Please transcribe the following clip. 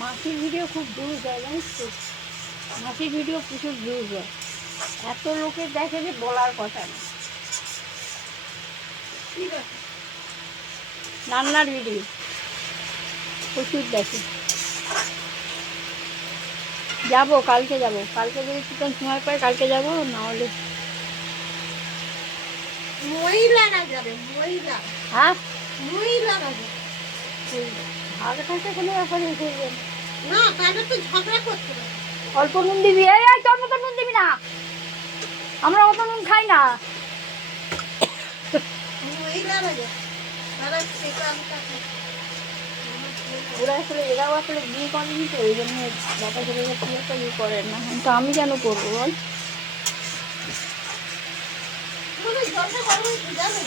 মাসির ভিডিও খুব দূর যায়, জানিস তো? মাসির ভিডিও প্রচুর দূর যায়, এত লোকের দেখে যে বলার কথা না। রান্নার ভিডিও প্রচুর দেখে। যাবো কালকে, যাবো কালকে যদি চিকেন সময় পাই কালকে যাবো, নাহলে মহিলারা যাবে, মহিলা। হ্যাঁ মহিলারা যাবে। ভাগ থাকতে কোনো ব্যাপার এসে না, তাহলে তো ঝগড়া করতে হবে। অল্প নুন দিবি, এই তোর মতো নুন দিবি না, আমরা অত নুন খাই না। মহিলারা যাবে, তারা সেটা ওরা আসলে এরাও আসলে বিয়ে করেনি তো, ওই জন্য বাবা ছেলেরা কি একটা বিয়ে করেন না। তো আমি কেন করবো বল? জলটা গরম হয়েছে, যাবে